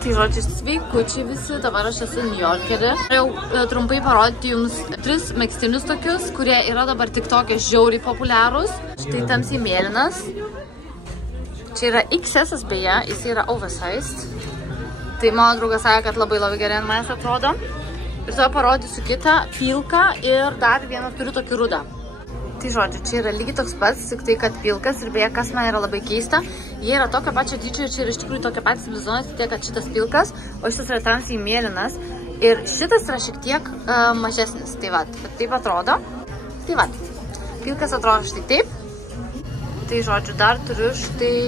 Tai žodžiu, sveikučiai visi, dabar aš esu New Yorkerė. Norėjau trumpai parodyti jums 3 megztinius tokius, kurie yra dabar tik tokie žiauriai populiarūs. Štai tamsiai mėlynas. Čia yra XS beje, jis yra oversized. Tai mano draugas sakė, kad labai gerai ant manęs atrodo. Ir tada parodysiu kitą, pilką ir dar vieną turiu tokį rudą. Tai žodžiu, čia yra lygiai toks pats, tik tai, kad pilkas ir beje, kas man yra labai keista, jie yra tokio pačio dydžio ir čia yra iš tikrųjų tokie patys bliuzonas, tik tiek, kad šitas pilkas, o šitas yra tamsiai mėlynas ir šitas yra šiek tiek mažesnis. Tai va, taip atrodo. Tai va, pilkas atrodo štai taip. Tai žodžiu, dar turiu štai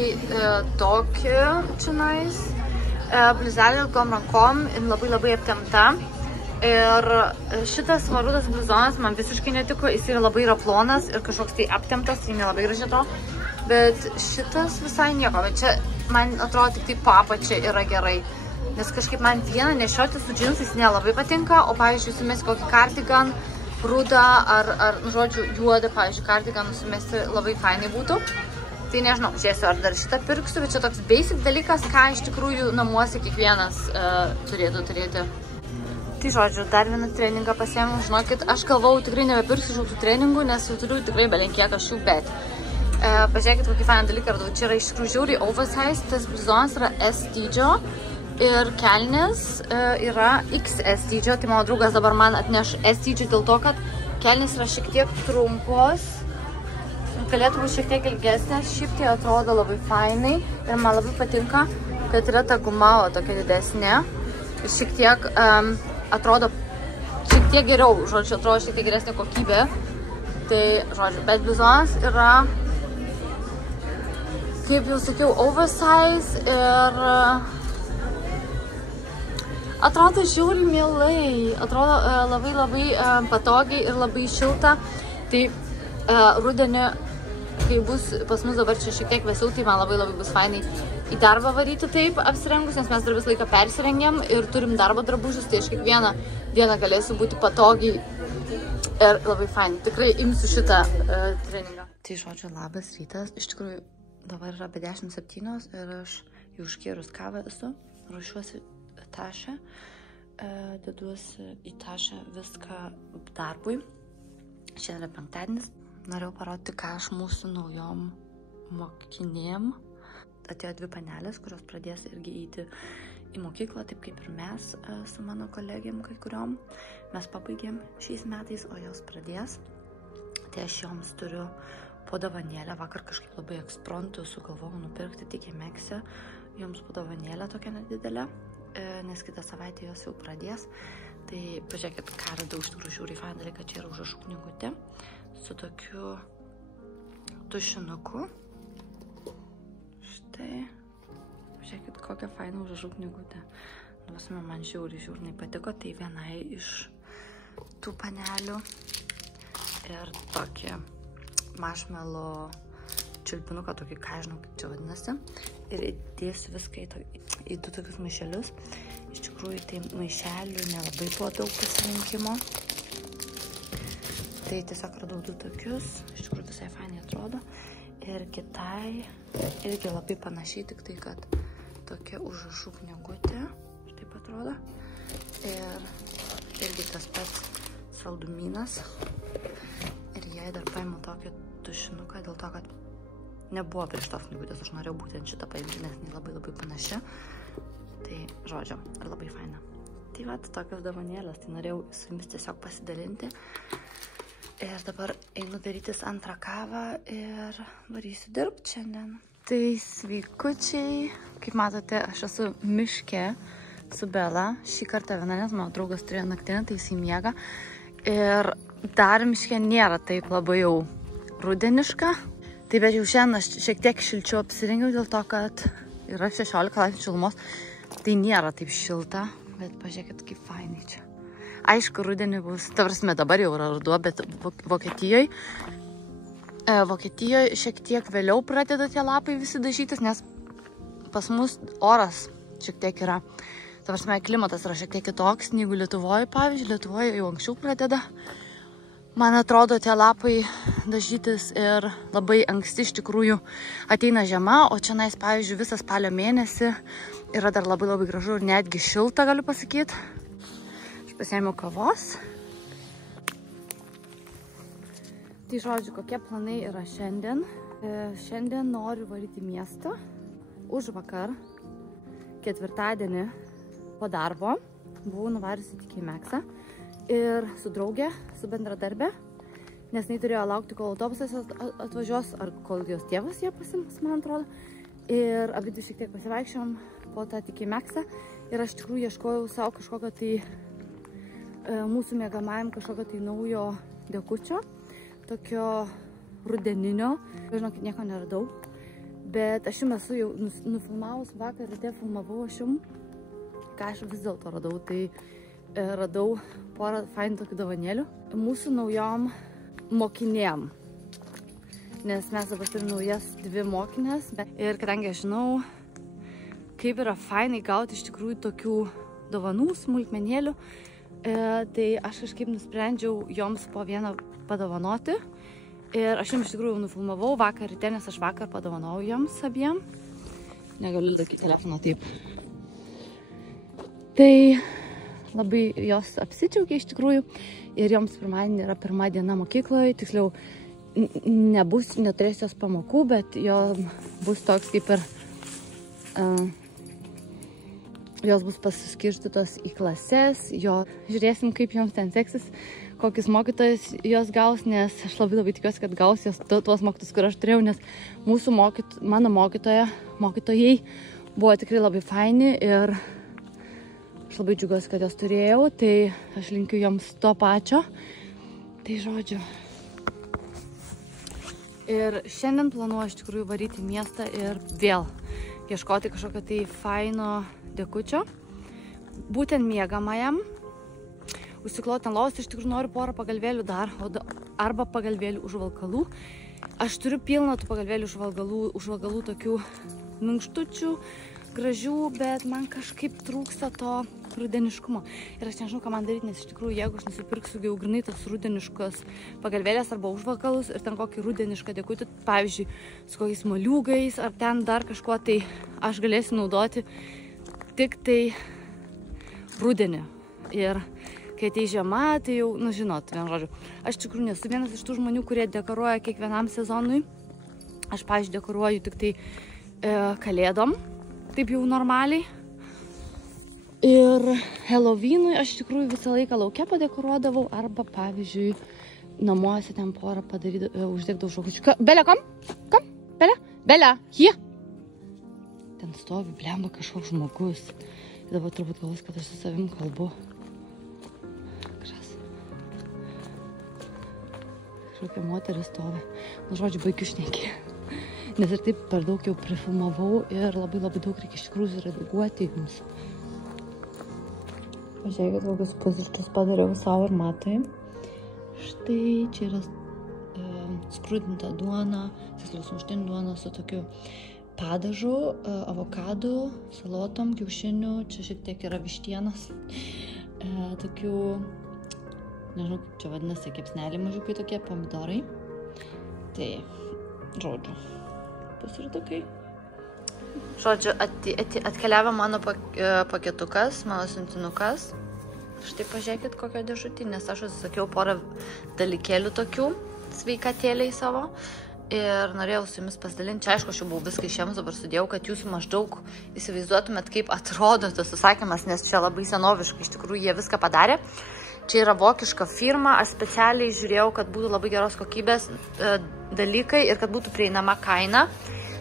tokį čionais bliuzelį ilgom rankom ir labai aptempta. Ir šitas rudas bliuzonas man visiškai netiko, jis yra labai plonas ir kažkoks tai aptemptas, tai nelabai gražiai atrodo. Bet šitas visai nieko, bet čia man atrodo tik tai papačia yra gerai. Nes kažkaip man vieną nešioti su džinsais nelabai patinka, o pavyzdžiui, sumesti kokį kardigan, rudą ar žodžiu, juodą, pavyzdžiui, kardigan nusimesti labai fainai būtų. Tai nežinau, žiūrėsiu, ar dar šitą pirksiu, bet čia toks basic dalykas, ką iš tikrųjų namuose kiekvienas turėtų turėti. Tai žodžiu, dar vieną treningą pasiėmiau, žinokit, aš galvau tikrai nebepirksiu šių treningų, nes jau turiu tikrai belenkiek aš jų, bet pažiūrėkit, kokį fainą dalyką radau. Čia yra iš tikrųjų žiauriai oversized, tas bliuzonas yra S dydžio ir kelnės yra XS dydžio, tai mano draugas dabar man atneš S dydžio dėl to, kad kelnės yra šiek tiek trumpos, galėtų būti šiek tiek ilgesnės, šiaip tai atrodo labai fainai ir man labai patinka, kad yra ta guma tokia didesnė ir šiek tiek atrodo šiek tiek geriau, žodžiu, atrodo šiek tiek geresnė kokybė. Tai, žodžiu, bet bliuzonas yra, kaip jau sakiau, oversize ir atrodo žiauriai mielai, atrodo labai patogiai ir labai šilta. Tai rudenį, kai bus pas mus dabar čia šiek tiek vėsiau, tai man labai bus fainai į darbą varyti taip apsirengus, nes mes dar visą laiką persirengiam ir turim darbo drabužius, tai aš kiekvieną dieną galėsiu būti patogiai ir labai fainai. Tikrai imsiu šitą treningą. Tai žodžiu, labas rytas. Iš tikrųjų, dabar yra apie 10:07 ir aš jau iškėrus kavą esu, ruošiuosi tašę, deduosi į tašę viską darbui. Šiandien yra penktadienis. Norėjau parodyti, ką aš mūsų naujom mokinėm. Atėjo 2 panelės, kurios pradės irgi eiti į mokyklą, taip kaip ir mes su mano kolegėm kai kuriom. Mes pabaigėm šiais metais, o jos pradės. Tai aš joms turiu po dovanėlę. Vakar kažkaip labai ekspromtu sugalvojau nupirkti tik Emekse joms po dovanėlę tokią nedidelę, nes kitą savaitę jos jau pradės. Tai pažiūrėkit, ką radau iš tikrųjų žiauriai fainą dalyką, čia yra užrašų knygutė su tokiu tušinuku. Štai, pažiūrėkit, kokią fainą užrašų knygutę. Nuosime, man žiauriai patiko, tai vienai iš tų panelių. Ir tokį marshmallow čiulpinuką, tokį, ką žinau, kaip čia vadinasi. Ir įdėsiu viską į 2 tokius maišelius. Iš tikrųjų, tai maišelių nelabai buvo daug pasirinkimo. Tai tiesiog radau 2 tokius. Iš tikrųjų, visai fainai atrodo. Ir kitai irgi labai panašiai, tik tai, kad tokia užrašų knygutė. Taip atrodo. Ir irgi tas pats saldumynas. Ir jai dar paėmiau tokį tušinuką dėl to, kad nebuvo prieš tos knygutės. Aš norėjau būtent šitą paimti, nes jinai labai panaši. Tai, žodžiu, ir labai faina. Tai va, tokios dovanėlės. Tai norėjau su jumis tiesiog pasidalinti. Ir dabar einu darytis antrą kavą ir varysiu dirbti šiandien. Tai sveikučiai. Kaip matote, aš esu miške su Bela. Šį kartą viena, nes mano draugas turėjo naktinę, tai jisai miega. Ir dar miške nėra taip labai jau rudeniška. Tai bet jau šiandien aš šiek tiek šilčiau apsirengiau dėl to, kad yra 16 laipsnių šilumos. Tai nėra taip šilta, bet pažiūrėkit, kaip fainai čia. Aišku, rudenį bus, ta prasme, dabar jau yra ruduo, bet Vokietijoje šiek tiek vėliau pradeda tie lapai visi dažytis, nes pas mus oras šiek tiek yra, ta prasme, klimatas yra šiek tiek kitoks negu Lietuvoje, pavyzdžiui, Lietuvoje jau anksčiau pradeda Man atrodo, tie lapai dažytis ir labai anksti iš tikrųjų ateina žiema, o čia nais, pavyzdžiui, visą spalio mėnesį yra dar labai gražu ir netgi šilta, galiu pasakyti. Aš pasiėmiau kavos. Tai žodžiu, kokie planai yra šiandien. Šiandien noriu varyti į miestą. Už vakar, ketvirtadienį po darbo, buvau nuvariusi tik į Meksą. Ir su draugė, su bendradarbė, nes jinai turėjo laukti, kol autobusas atvažiuos, ar kol jos tėvas jie pasims, man atrodo. Ir abidu šiek tiek pasivaikščiom po tą tik į Meksą. Ir aš tikrųjų ieškojau savo kažkokio tai mūsų mėgamajam kažkokio tai naujo dekučio, tokio rudeninio. Žinokit, nieko neradau, bet aš jums esu jau nufilmavus, vakar ryte filmavau aš jums, ką aš vis dėlto radau. Tai radau porą fainų tokių dovanėlių mūsų naujom mokinėm, nes mes dabar turim naujas 2 mokinės. Ir kadangi aš žinau, kaip yra fainai gauti iš tikrųjų tokių dovanų, smulkmenėlių, tai aš kažkaip nusprendžiau joms po vieną padovanoti. Ir aš jums iš tikrųjų nufilmavau vakar ryte, nes aš vakar padovanojau joms abiem. Negaliu tokį telefoną taip. Tai labai jos apsidžiaugė iš tikrųjų ir joms pirmadienį yra 1 diena mokykloje, tiksliau neturės jos pamokų, bet jo bus toks kaip ir, jos bus pasiskirstytos į klases, žiūrėsim kaip joms ten seksis, kokius mokytojus jos gaus, nes aš labai tikiuosi, kad gaus jos tuos mokytojus, kur aš turėjau, nes mano mokytojai buvo tikrai labai faini ir aš labai džiugiuosi, kad jos turėjau, tai aš linkiu joms to pačio. Tai žodžiu. Ir šiandien planuoju iš tikrųjų varyti į miestą ir vėl ieškoti kažkokio tai faino dekučio. Būtent miegamajam. Užsikloti ant lovos, iš tikrųjų noriu porą pagalvėlių dar, arba pagalvėlių užvalkalų. Aš turiu pilną tų pagalvėlių užvalkalų tokių minkštučių, gražių, bet man kažkaip trūksta to rudeniškumo. Ir aš nežinau, ką man daryti, nes iš tikrųjų, jeigu aš nusipirksiu jau grinai tas rudeniškas pagalvėlės arba užvalkalus ir ten kokį rudenišką dekutį, pavyzdžiui, su kokiais moliūgais ar ten dar kažkuo, tai aš galėsiu naudoti tik tai rudenį. Ir kai ateis žiema, tai jau, žinot, vien žodžiu. Aš iš tikrųjų nesu vienas iš tų žmonių, kurie dekoruoja kiekvienam sezonui. Aš, pavyzdžiui, dekoruoju tik tai kalėdom, taip jau normaliai. Ir Halloweenui aš iš tikrųjų visą laiką lauke padekoruodavau, arba, pavyzdžiui, namuose ten porą uždegdavau žvakučių. Belė, kam? Belė, hier! Ten stovi, blemba, kažkoks žmogus. Ir dabar turbūt galvos, kad aš su savim kalbu. Kažkas. Kažkokia moteris stovi. Žodžiu, baigiu šnekį. Nes ir taip per daug jau prifilmavau ir labai daug reikia iš tikrųjų redaguoti jums. Pažiūrėkit, kokius pusryčius padariau savo ir Matui. Štai čia yra skrudinta duona, tiksliau sumuštinė duona su tokiu padažu, avokadu, salotom, kiaušiniu, čia šiek tiek yra vištienos. Tokių, nežinau kaip čia vadinasi, kepsneliai mažiukai tokie, pomidorai. Tai, žodžiu, pusrytukai. Žodžiu, atkeliavo mano paketukas, mano siuntinukas. Štai pažiūrėkit, kokio dėžutį, nes aš atsisakiau porą dalykėlių tokių sveikatėliai savo. Ir norėjau su jumis pasidalinti. Čia, aišku, aš jau buvau viską išėmus, dabar sudėjau, kad jūs maždaug įsivaizduotumėt, kaip atrodo tas užsakymas, nes čia labai senoviškai, iš tikrųjų, jie viską padarė. Čia yra vokiška firma, aš specialiai žiūrėjau, kad būtų labai geros kokybės dalykai ir kad būtų prieinama kaina.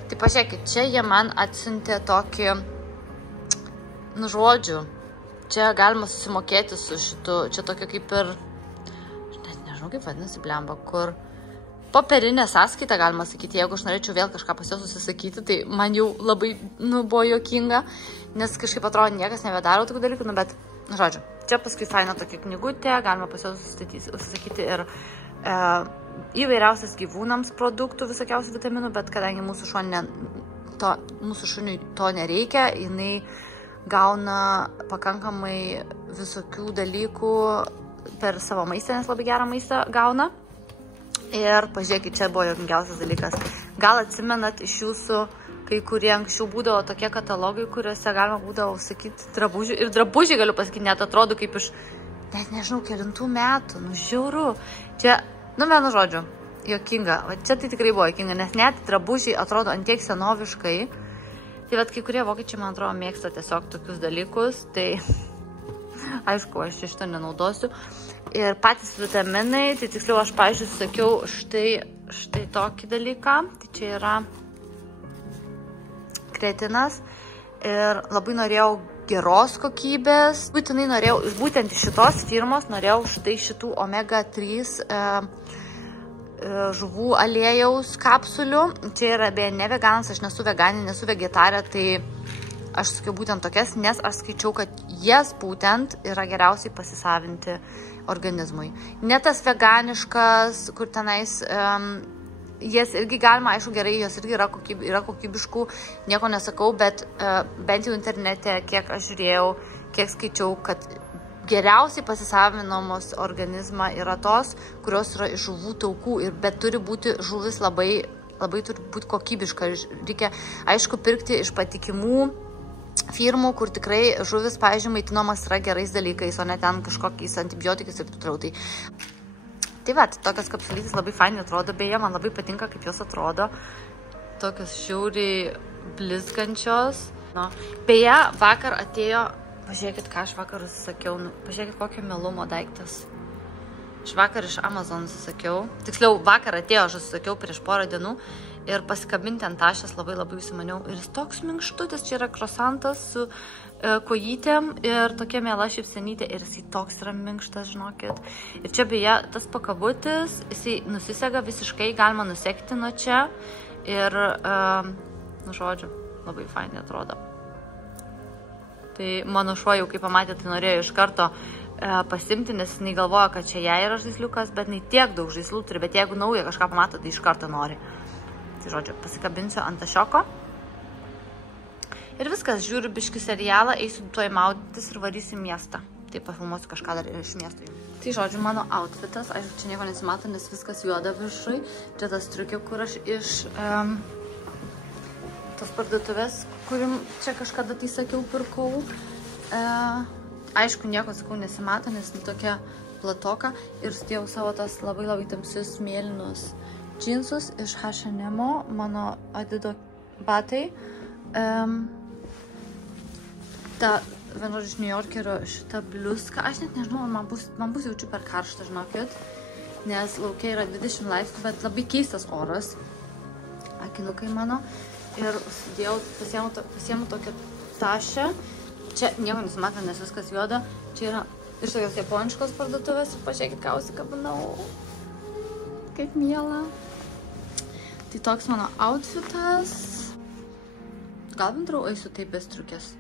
Tai pažiūrėkit, čia jie man atsiuntė tokį, žodžiu, čia galima susimokėti su šitu, čia tokia kaip ir, net nežinau kaip vadinasi, blemba, kur popierinė sąskaita, galima sakyti, jeigu aš norėčiau vėl kažką pas juos susisakyti, tai man jau labai, buvo juokinga, nes kažkaip atrodo niekas nebedaro tokių dalykų, bet, žodžiu, čia paskui faina tokia knygutė, galima pas juos susisakyti ir įvairiausias gyvūnams produktų, visokiausių vitaminų, bet kadangi mūsų šuniui to nereikia, jinai gauna pakankamai visokių dalykų, per savo maistą, nes labai gerą maistą gauna. Ir pažiūrėkit, čia buvo juokingiausias dalykas. Gal atsimenat iš jūsų, kai kurie anksčiau būdavo tokie katalogai, kuriuose galima būdavo sakyti drabužių. Ir drabužiai, galiu pasakyti, net atrodo kaip iš, net nežinau, kelintų metų. Nu, žiauru. Čia, vienu žodžiu, juokinga. Va, čia tai tikrai buvo juokinga, nes net drabužiai atrodo antiek senoviškai. Tai vat, kai kurie vokiečiai, man atrodo, mėgsta tiesiog tokius dalykus. Tai, aišku, aš šito nenaudosiu. Ir patys vitaminai, tai tiksliau aš, pavyzdžiui, sakiau štai tokį dalyką. Tai čia yra kretinas. Ir labai norėjau geros kokybės. Būtinai norėjau, būtent iš šitos firmos norėjau štai šitų omega 3 žuvų aliejaus kapsulių. Čia yra beje ne veganas, aš nesu veganė, nesu vegetarė, tai aš sakiau būtent tokias, nes aš skaičiau, kad jas būtent yra geriausiai pasisavinti organizmui. Ne tas veganiškas, kur tenais, jas irgi galima, aišku, gerai, jos irgi yra kokybiškų, nieko nesakau, bet bent jau internete, kiek aš žiūrėjau, kiek skaičiau, kad geriausiai pasisavinamos organizmą yra tos, kurios yra iš žuvų taukų, bet turi būti žuvis labai turi būti kokybiška. Reikia, aišku, pirkti iš patikimų firmų, kur tikrai žuvis, pavyzdžiui, maitinomas yra gerais dalykais, o ne ten kažkokiais antibiotikais ir taip toliau. Tai va, tokios kapsulytės labai fainai atrodo, beje, man labai patinka, kaip jos atrodo. Tokios šiauriai blizgančios. No. Beje, vakar atėjo, pažiūrėkit, ką aš vakar užsisakiau, pažiūrėkit, kokio melumo daiktas. Aš vakar iš Amazon užsisakiau, tiksliau, vakar atėjo, aš užsisakiau prieš porą dienų ir pasikabinti ant tašės labai užsimaniau. Ir jis toks minkštutis, čia yra krosantas su kojytėm ir tokia miela šypsenytė ir jisai toks yra minkštas, žinokit. Ir čia beje, tas pakabutis, jisai nusisega visiškai, galima nusekti nuo čia ir, žodžiu, labai fainai atrodo. Tai mano šuo jau, kai pamatė, tai norėjo iš karto pasimti, nes jis galvoja, kad čia jai yra žaisliukas, bet nei tiek daug žaislų turi, bet jeigu naują kažką pamato, tai iš karto nori. Tai žodžiu, pasikabinsiu ant tašioko. Ir viskas, žiūriu biškį serialą, eisiu tuoj maudytis ir varysiu į miestą. Tai pafilmuosiu kažką dar iš miesto. Tai žodžiu, mano outfitas, aišku, čia nieko nesimato, nes viskas juoda viršui. Čia tas triukė, kur aš iš tos parduotuvės, kurim čia kažkada tai sakiau, pirkau. Aišku, nieko, sakau, nesimato, nes tokia platoka. Ir sudėjau savo tas labai tamsius mėlynus džinsus iš H&M, mano Adido batai. Ta, vienu iš New Yorkerio šita bliuska, aš net nežinau, man bus jaučiu per karštą, žinokit, nes laukia yra 20 laipsnių, bet labai keistas oras. Akinukai mano. Ir sudėjau, pasiėmu tokią tašę. Čia nieko nesimato, nes viskas juoda. Čia yra iš tokios japoniškos parduotuvės. Ir pažiūrėkit, ką užsikabinau. Kaip miela. Tai toks mano outfitas. Gal bendrau eisiu taip be striukės.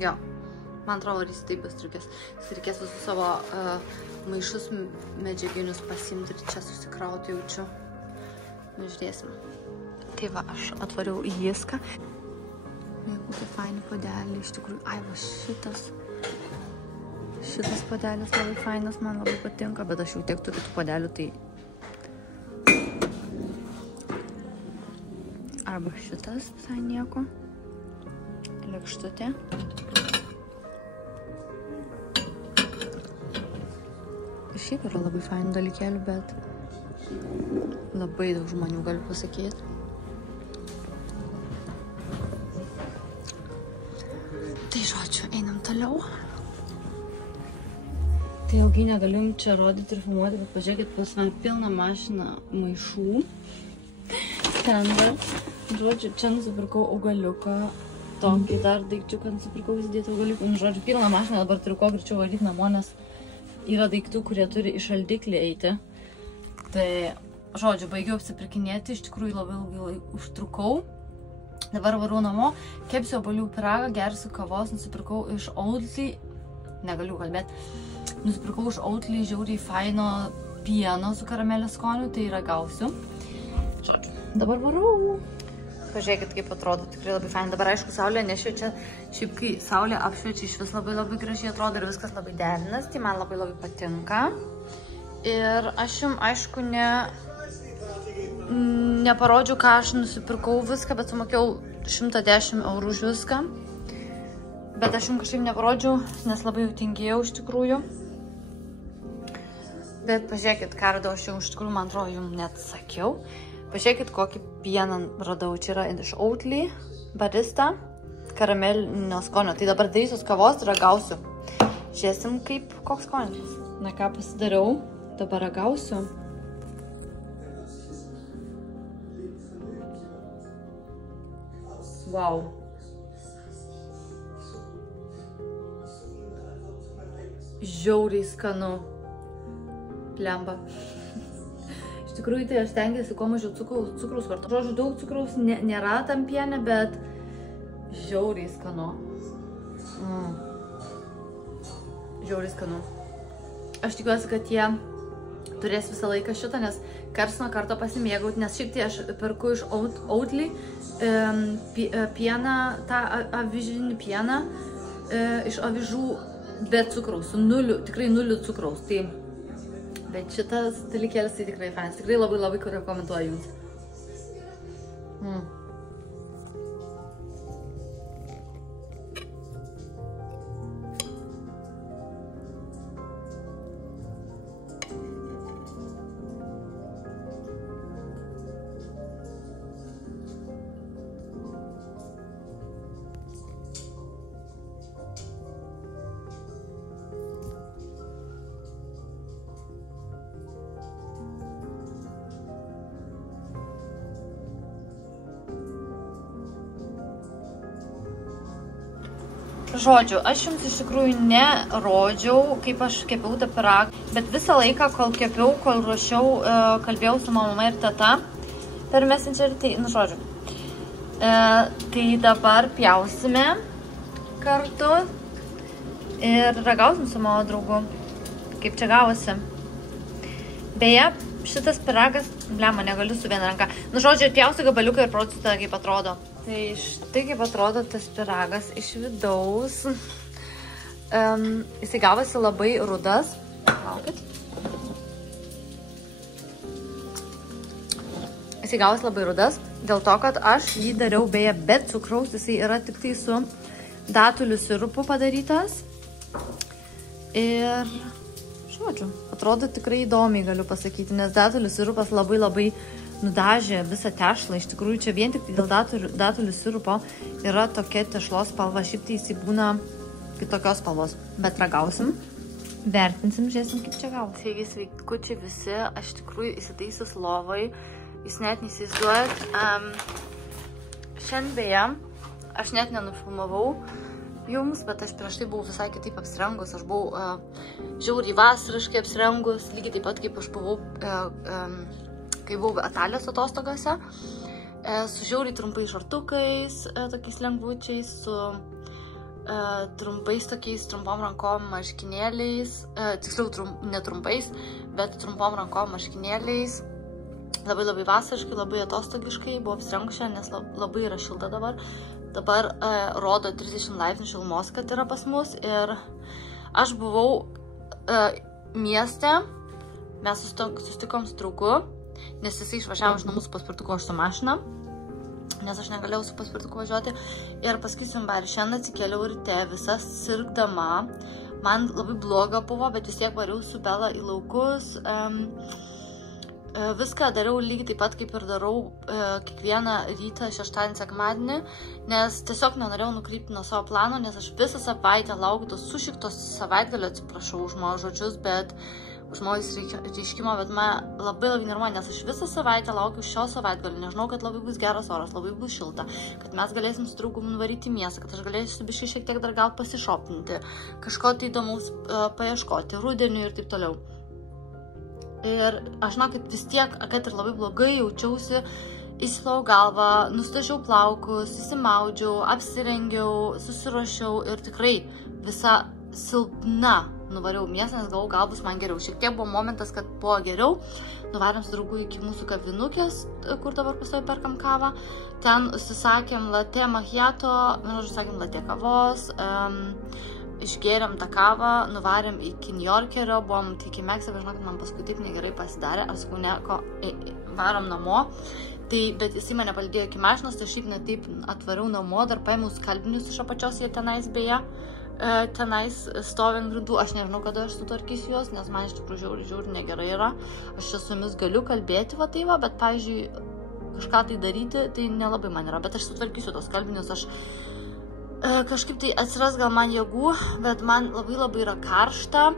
Jo, man atrodo, eisiu taip be striukės. Reikės visus savo maišus medžiaginius pasimti ir čia susikrauti jaučiu. Žiūrėsim. Tai va, aš atvariau į Jiską. Kokie faini podeliai, iš tikrųjų. Ai, va, šitas podelis labai fainas, man labai patinka, bet aš jau tiek turiu tų podelių, tai... Arba šitas visai nieko. Lėkštutė. Ir šiaip yra labai fainų dalykėlių, bet labai daug žmonių galiu pasakyti. Tai žodžiu, einam toliau. Tai ilgai negaliu jums čia rodyti ir filmuoti, bet pažiūrėkit, pas man pilną mašiną maišų. Stendą. Žodžiu, čia nusipirkau augaliuką. Tokį dar daikčiuką nusipirkau įsidėti augaliuką. Žodžiu, pilną mašiną dabar turiu kuo greičiau varyti namo, nes yra daiktų, kurie turi į šaldiklį eiti. Tai, žodžiu, baigiau apsipirkinėti, iš tikrųjų labai ilgai užtrukau. Dabar varau namo, kepsiu obuolių pyragą, gersiu kavos, nusipirkau iš Oatly, negaliu kalbėti, nusipirkau iš Oatly žiauriai faino pieno su karamelės skoniu, tai ragausiu. Žodžiu, dabar varau. Pažiūrėkit, kaip atrodo, tikrai labai fain. Dabar, aišku, saulė nešviečia. Šiaip, kai saulė apšviečia, iš vis labai gražiai atrodo ir viskas labai derinas. Tai man labai patinka. Ir aš jums, aišku, neparodžiau, ką aš nusipirkau viską, bet sumokėjau 110 eurų už viską. Bet aš jums kažkaip neparodžiau, nes labai jau tingėjau iš tikrųjų. Bet pažiūrėkit, ką radau, aš jau iš tikrųjų, man atrodo, jums net sakiau. Pažiūrėkit, kokį pieną radau. Čia yra iš Oatly, barista, karamelinio skonio. Tai dabar darysiu kavos ir ragausiu. Žiūrėsim, koks skonis. Na ką pasidariau, dabar ragausiu. Wow. Žiauriai skanu. Plemba. Iš tikrųjų, tai aš stengiuosi kuo mažiau cukraus vartoti. Žodžiu, daug cukraus nėra tam piene, bet žiauriai skanu. Žiauriai skanu. Aš tikiuosi, kad jie turės visą laiką šitą, nes karts nuo karto pasimėgauti, nes šiaip tai aš perku iš Oatly pieną, tą avižinį pieną iš avižų be cukraus, su nuliu, tikrai nuliu cukraus. Tai bet šitas dalykėlis tai tikrai fainas. Tikrai labai rekomenduoju jums. Žodžiu, aš jums iš tikrųjų nerodžiau, kaip aš kepiau tą pyragą, bet visą laiką, kol kepiau, kol ruošiau, kalbėjau su mama ir teta per Messengerį, tai, nu žodžiu. Tai dabar pjausime kartu ir ragausim su mano draugu, kaip čia gavosi. Beje, šitas pyragas, blema, negaliu su viena ranka. Nu žodžiu, pjausiu gabaliuką ir parodysiu tada, kaip atrodo. Tai štai kaip atrodo tas pyragas iš vidaus. Jisai gavosi labai rudas. Laukit. Jisai gavosi labai rudas, dėl to, kad aš jį dariau beje be cukraus. Jisai yra tik tai su datulių sirupu padarytas. Ir, žodžiu, atrodo tikrai įdomiai, galiu pasakyti, nes datulių sirupas labai nudažė visą tešlą. Iš tikrųjų, čia vien tik dėl datulių sirupo yra tokia tešlos spalva. Šiaip tai jisai būna kitokios spalvos. Bet ragausim, vertinsim, žiūrėsim, kaip čia gausi. Sveiki, sveikučiai visi. Aš tikrųjų įsitaisus lovai. Jūs net neįsivaizduojat. Šiandien beje, aš net nenufilmavau jums, bet aš prieš tai buvau visai kitaip apsirengus. Aš buvau žiauriai vasariškai apsirengus, lygiai taip pat kaip aš buvau kai buvau Italijos atostogose, su žiauriai trumpais šortukais, tokiais lengvučiais, su trumpais tokiais trumpom rankom marškinėliais, tiksliau netrumpais, bet trumpom rankom marškinėliais, labai vasariškai, labai atostogiškai, buvau apsirengusi, nes labai yra šilta dabar. Dabar rodo 30 laipsnių šilumos, kad yra pas mus, ir aš buvau mieste, mes susitikom su draugu, nes jisai išvažiavo iš namų su paspirtuku, aš su mašina, nes aš negalėjau su paspirtuku važiuoti. Ir pasakysiu jums, šiandien atsikėliau ryte, visa sirgdama, man labai bloga buvo, bet vis tiek variau su Bela į laukus. Viską dariau lygiai taip pat, kaip ir darau kiekvieną rytą, šeštadienį, sekmadienį, nes tiesiog nenorėjau nukrypti nuo savo plano, nes aš visą savaitę laukiu tos sušiktos savaitgalio, atsiprašau už mano žodžius, bet už mano reiškimo, bet man labai nervuoja, nes aš visą savaitę laukiu šio savaitgalio, nežinau, kad labai bus geras oras, labai bus šilta, kad mes galėsim su draugu nuvaryti į miestą, kad aš galėsiu biškai šiek tiek dar gal pasišopinti, kažko tai įdomaus paieškoti, rudeniui ir taip toliau. Ir aš žinau, kad vis tiek, kad ir labai blogai jaučiausi, įsiplau galvą, nustažiau plaukus, susimaudžiau, apsirengiau, susiruošiau ir tikrai visa silpna nuvariau miestą, nes galvau, gal bus man geriau. Šiek tiek buvo momentas, kad buvo geriau. Nuvarėm su draugu iki mūsų kavinukės, kur dabar pastovi perkam kavą. Ten užsisakėm latte macchiato, užsisakėm latte kavos, išgėrėm tą kavą, nuvarėm iki New Yorkerio, buvom tik į Meksiką, žinokit, man paskui taip negerai pasidarė, aš sakau, ne, varom namo. Tai, bet jisai mane palydėjo iki mašinos, tai šiaip netaip atvariau namo, dar paėmiau skalbinius iš apačios, jie tenais beje, tenais stovi ant grindų, aš nežinau, kada aš sutvarkysiu juos, nes man iš tikrųjų žiauri negerai yra. Aš čia su jumis galiu kalbėti, va tai va, bet, pavyzdžiui, kažką tai daryti, tai nelabai man yra, bet aš sutvarkysiu tos skalbinius, aš kažkaip tai atsiras gal man jėgų, bet man labai yra karšta.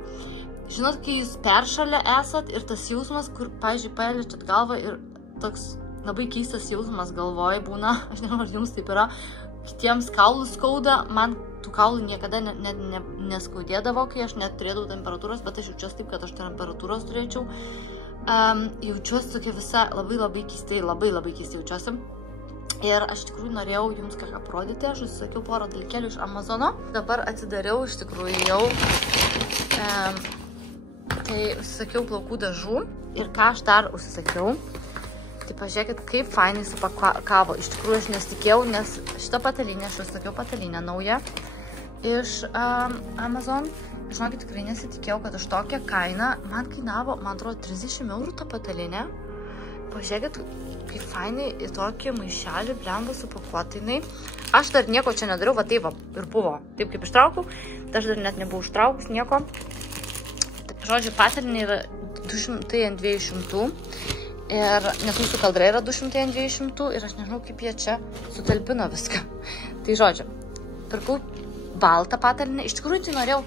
Žinot, kai jūs peršalę esat ir tas jausmas, kur, pavyzdžiui, paėlėčiat galvą ir toks labai keistas jausmas galvoj būna, aš nežinau, ar jums taip yra, kitiems kaulus skauda, man tų kaulų niekada neskaudėdavo, kai aš net turėdavau temperatūros, bet aš jaučiuosi taip, kad aš temperatūros turėčiau. Jaučiuosi tokia visa labai keistai, labai keistai jaučiuosi. Ir aš iš tikrųjų norėjau jums kažką parodyti, aš užsisakiau porą dalykėlių iš Amazono. Dabar atsidariau iš tikrųjų jau. Tai užsisakiau plaukų dažų ir ką aš dar užsisakiau. Tai pažiūrėkit, kaip fainai supakavo. Iš tikrųjų, aš nesitikėjau, nes šitą patalinę, aš užsakiau patalinę naują iš Amazon. Žinokit, tikrai nesitikėjau, kad už tokią kainą man kainavo, man atrodo, 30 eurų tą patalinę. Pažiūrėkit, kaip fainai į tokį maišelį blemba supakuotinai. Aš dar nieko čia nedariau, va taip va ir buvo. Taip kaip ištraukiau, tai aš dar net nebuvau ištraukus nieko. Žodžiu, patalinė yra 200 ant 200. Ir, nes mūsų kaldra yra 200 ant 200 ir aš nežinau, kaip jie čia sutalpino viską. Tai žodžiu, pirkau baltą patalinę. Iš tikrųjų, tai norėjau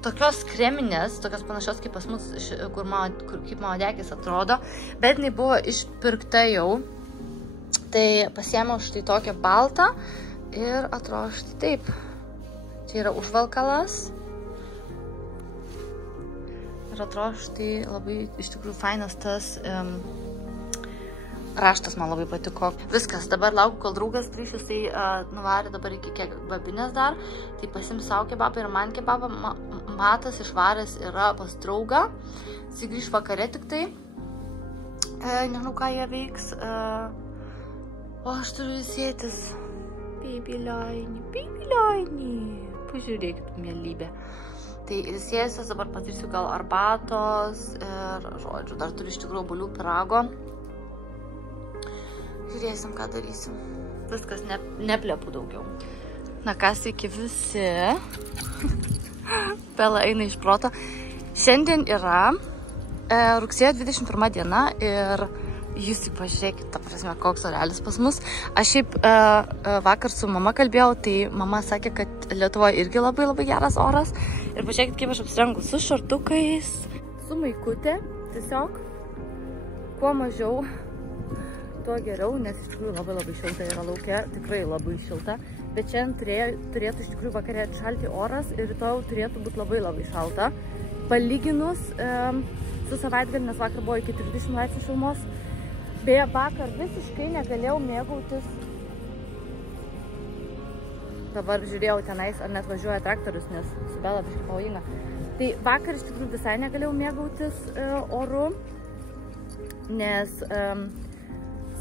tokios kreminės, tokios panašios kaip pas mus, kaip mano dekis atrodo, bet jinai buvo išpirkta jau. Tai pasiėmiau štai tokią baltą ir atrodo štai taip. Čia yra užvalkalas. Ir atrodo štai labai iš tikrųjų fainas tas raštas man labai patiko. Viskas, dabar laukiu, kol draugas grįš, jisai nuvarė dabar iki kebabinės dar. Tai pasiims savo kebabą ir man kebabą. Matas išvaręs yra pas draugą. Jisai grįš vakare tik tai. Nežinau, ką jie veiks. O aš turiu įsėtis. Babylainį. Pažiūrėkit, mielybė. Tai įsėsiu, dabar patirsiu gal arbatos ir, žodžiu, dar turiu iš tikrųjų obuolių pyrago. Žiūrėsim, ką darysim. Viskas, neplepu daugiau. Na kas, iki visi. Pela eina iš proto. Šiandien yra rugsėjo 21 diena ir jūs tik pažiūrėkit, ta prasme, koks orelis pas mus. Aš šiaip vakar su mama kalbėjau, tai mama sakė, kad Lietuvoje irgi labai geras oras. Ir pažiūrėkit, kaip aš apsirengus su šortukais, su maikutė. Tiesiog, kuo mažiau, tuo geriau, nes iš tikrųjų labai šilta yra lauke, tikrai labai šilta. Bet šiandien turėtų iš tikrųjų vakarė atšalti oras ir rytoj turėtų būti labai šalta. Palyginus su savaitgalį, nes vakar buvo iki 30 laipsnių šilumos. Beje, vakar visiškai negalėjau mėgautis. Dabar žiūrėjau tenais, ar net važiuoja traktorius, nes su Bela biškai pavojinga. Tai vakar iš tikrųjų visai negalėjau mėgautis oru, nes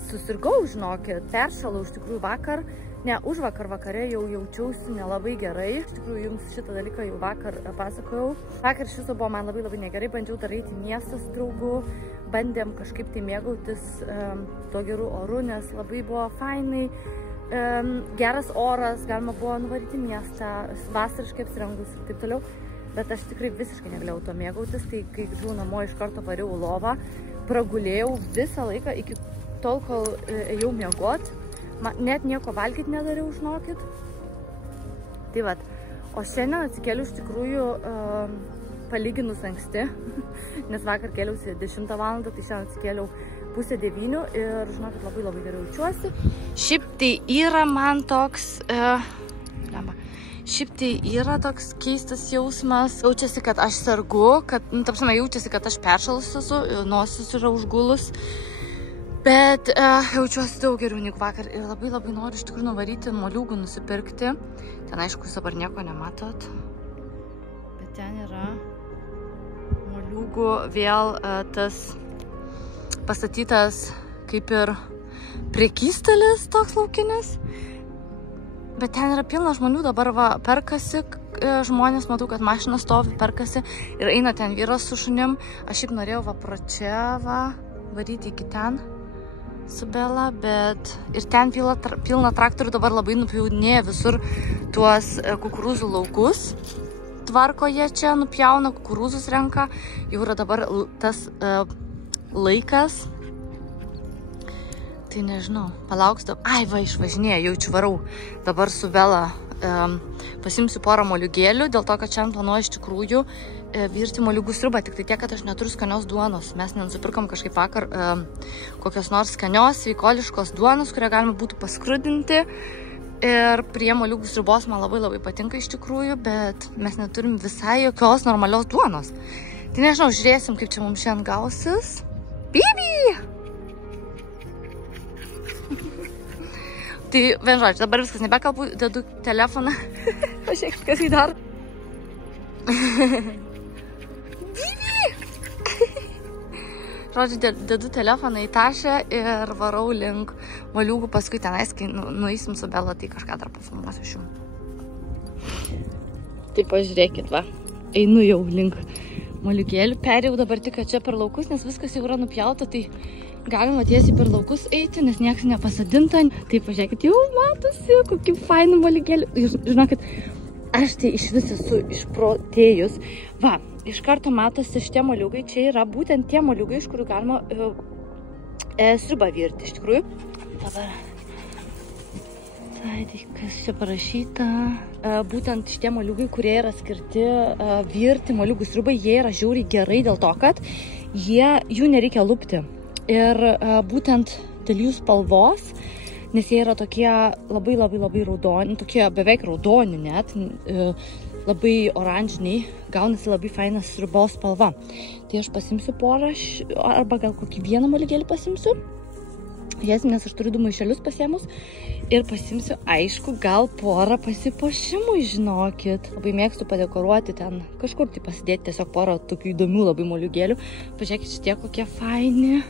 susirgau, žinokit, peršalau iš tikrųjų vakar. Ne, užvakar vakare jau jaučiausi nelabai gerai. Iš tikrųjų, jums šitą dalyką jau vakar pasakojau. Vakar iš viso buvo man labai negerai. Bandžiau dar eiti į miestą su draugu. Bandėm kažkaip tai mėgautis tuo geru oru, nes labai buvo fainai. Geras oras, galima buvo nuvaryti miestą, vasariškai apsirengus ir taip toliau. Bet aš tikrai visiškai negalėjau to mėgautis. Tai kai grįžau namo, iš karto variau į lovą. Pragulėjau visą laiką iki tol, kol ėjau miegot. Net nieko valgyti nedariau, žinokit. Tai vat. O šiandien atsikėliau iš tikrųjų palyginus anksti, nes vakar kėliausi 10 valandą, tai šiandien atsikėliau 8:30 ir, žinokit, labai gerai jaučiuosi. Šiaip tai yra man toks, keistas jausmas. Jaučiasi, kad aš sergu, kad, jaučiasi, kad aš peršalus esu, nosis yra užgulus. Bet jaučiuosi daug geriau negu vakar ir labai noriu iš tikrųjų nuvaryti moliūgų nusipirkti. Ten aišku, jūs dabar nieko nematot. Bet ten yra moliūgų vėl tas pastatytas kaip ir prekystalis toks laukinis. Bet ten yra pilna žmonių, dabar va perkasi žmonės, matau, kad mašina stovi, perkasi ir eina ten vyras su šunim. Aš šiaip norėjau va pro čia varyti iki ten su Bela, bet ir ten pilna traktorių, dabar labai nupjaudinėja visur tuos kukurūzų laukus. Tvarko jie čia, nupjauna, kukurūzus renka, jau yra dabar tas laikas. Tai nežinau, palauks dabar. Ai, va, išvažinėja, jaučiu varau. Dabar su Bela pasimsiu porą moliūgėlių, dėl to, kad šiandien planuoju iš tikrųjų virti moliūgų sriubą. Tik tai tiek, kad aš neturiu skanios duonos. Mes nenusipirkom kažkaip vakar kokios nors skanios, sveikoliškos duonos, kurią galima būtų paskrudinti. Ir prie moliūgų sriubos man labai labai patinka iš tikrųjų, bet mes neturim visai jokios normalios duonos. Tai nežinau, žiūrėsim, kaip čia mums šiandien gausis. Bibi! Tai, vien žodžiu, dabar viskas nebekalbu, dedu telefoną. Pažiūrėkit, kas jį daro. Žodžiu, dedu telefoną į tašę ir varau link moliūgų. Paskui tenais, kai nueisim su Bela, tai kažką dar pafilmuosiu šių. Tai pažiūrėkit, va. Einu jau link moliūgėlių. Perėjau dabar tik čia per laukus, nes viskas jau yra nupjauta, tai galima tiesiai per laukus eiti, nes niekas nepasadinta. Tai pažiūrėkit, jau matosi, kokį fainą moliūgėlį. Žinokit, aš tai iš vis esu išprotėjus. Va, iš karto matosi šitie moliūgai. Čia yra būtent tie moliūgai, iš kurių galima sriubą virti, iš tikrųjų. Dabar, tai kas čia parašyta. Būtent šitie moliūgai, kurie yra skirti virti moliūgų sriubai, jie yra žiauriai gerai dėl to, kad jų nereikia lupti. Ir būtent dėl jų spalvos, nes jie yra tokie labai raudoni, tokie beveik raudoni net, labai oranžiniai, gaunasi labai fainas sriubos spalva. Tai aš pasimsiu porą, arba gal kokį vieną moliūgėlį pasimsiu, nes aš turiu 2 maišelius pasiėmus, ir pasimsiu, aišku, gal porą pasipuošimui, žinokit. Labai mėgstu padekoruoti ten, kažkur tai pasidėti tiesiog porą tokių įdomių labai moliūgėlių. Pažiūrėkit, šitie kokie faini.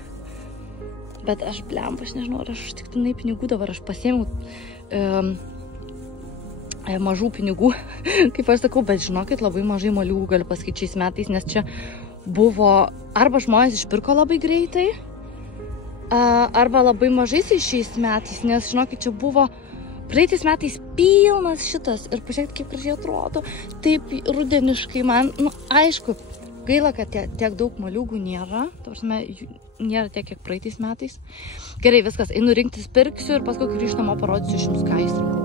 Bet aš blemba, aš nežinau, ar aš užtiktinai pinigų dabar, aš pasiėmiau mažų pinigų, kaip aš sakau, bet žinokit, labai mažai moliūgų galiu pasakyti šiais metais, nes čia buvo, arba žmonės išpirko labai greitai, arba labai mažais šiais metais, nes žinokit, čia buvo praeitais metais pilnas šitas ir pažiūrėkit, kaip gražiai atrodo, taip rudeniškai man, nu aišku, gaila, kad tiek daug moliūgų nėra, ta prasme, nėra tiek, kiek praeitais metais. Gerai, viskas, einu rinktis, pirksiu ir paskui grįžtamo parodysiu jums, ką įsirinksiu.